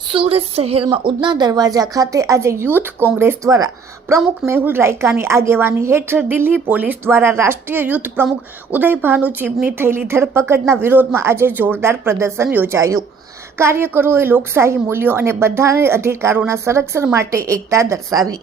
સુરત શહેરમાં ઉધના દરવાજા ખાતે આજે યુથ કોંગ્રેસ દ્વારા પ્રમુખ મેહુલ રાયકાની આગેવાની હેઠળ દિલ્હી પોલીસ દ્વારા રાષ્ટ્રીય યુથ પ્રમુખ ઉદય ભાનુ ચીબની થયેલી ધરપકડના વિરોધમાં આજે જોરદાર પ્રદર્શન યોજાયું. કાર્યકરોએ લોકશાહી મૂલ્યો અને બંધારણીય અધિકારોના સંરક્ષણ માટે એકતા દર્શાવી.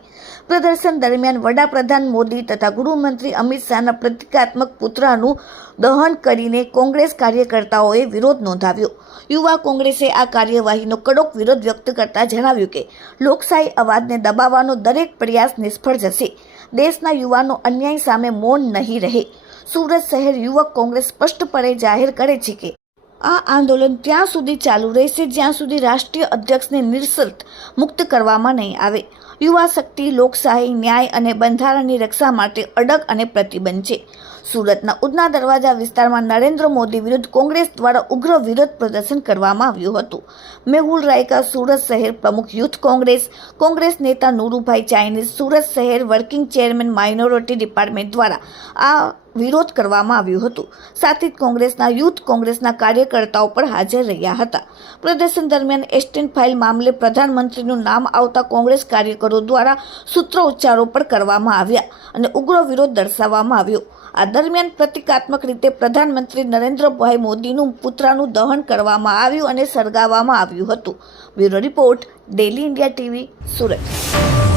પ્રદર્શન દરમિયાન વડાપ્રધાન મોદી તથા ગૃહમંત્રી અમિત શાહના પ્રતિકાત્મક પુતળાનું દહન કરીને કોંગ્રેસ કાર્યકર્તાઓએ વિરોધ નોંધાવ્યો. યુવા કોંગ્રેસે આ કાર્યવાહીનો કડક વિરોધ વ્યક્ત કરતા જણાવ્યું કે લોકશાહી અવાજને દબાવવાનો દરેક પ્રયાસ નિષ્ફળ જશે. દેશના યુવાનો અન્યાય સામે મૌન નહીં રહે. સુરત શહેર યુવક કોંગ્રેસ સ્પષ્ટપણે જાહેર કરે છે કે આ આંદોલન ત્યાં સુધી ચાલુ રહેશે જ્યાં સુધી રાષ્ટ્રીય અધ્યક્ષને નિર્શર્ત મુક્ત કરવામાં નહીં આવે. યુવા શક્તિ લોકશાહી, ન્યાય અને બંધારણની રક્ષા માટે અડગ અને પ્રતિબદ્ધ છે. સુરતના ઉધના દરવાજા વિસ્તારમાં નરેન્દ્ર મોદી વિરુદ્ધ કોંગ્રેસ દ્વારા ઉગ્ર વિરોધ પ્રદર્શન કરવામાં આવ્યું હતું. મેહુલ રાયકા સુરત શહેર પ્રમુખ યુથ કોંગ્રેસ નેતા નુરુભાઈ ચાઇનીઝ સુરત શહેર વર્કિંગ ચેરમેન માઇનોરિટી ડિપાર્ટમેન્ટ દ્વારા આ વિરોધ કરવામાં આવ્યું હતું. સાથે જ યુથ કોંગ્રેસના કાર્યકર્તાઓ પણ હાજર રહ્યા હતા. પ્રદર્શન દરમિયાન એસ્ટેટ ફાઇલ મામલે પ્રધાનમંત્રીનું નામ આવતા કોંગ્રેસ કાર્યકરો દ્વારા સૂત્રોચ્ચારો પણ કરવામાં આવ્યા અને ઉગ્ર વિરોધ દર્શાવવામાં આવ્યો. આ દરમિયાન પ્રતિકાત્મક રીતે પ્રધાનમંત્રી નરેન્દ્રભાઈ મોદીનું પુતળાનું દહન કરવામાં આવ્યું અને સળગાવવામાં આવ્યું હતું. Bureau report, daily India TV, Surat.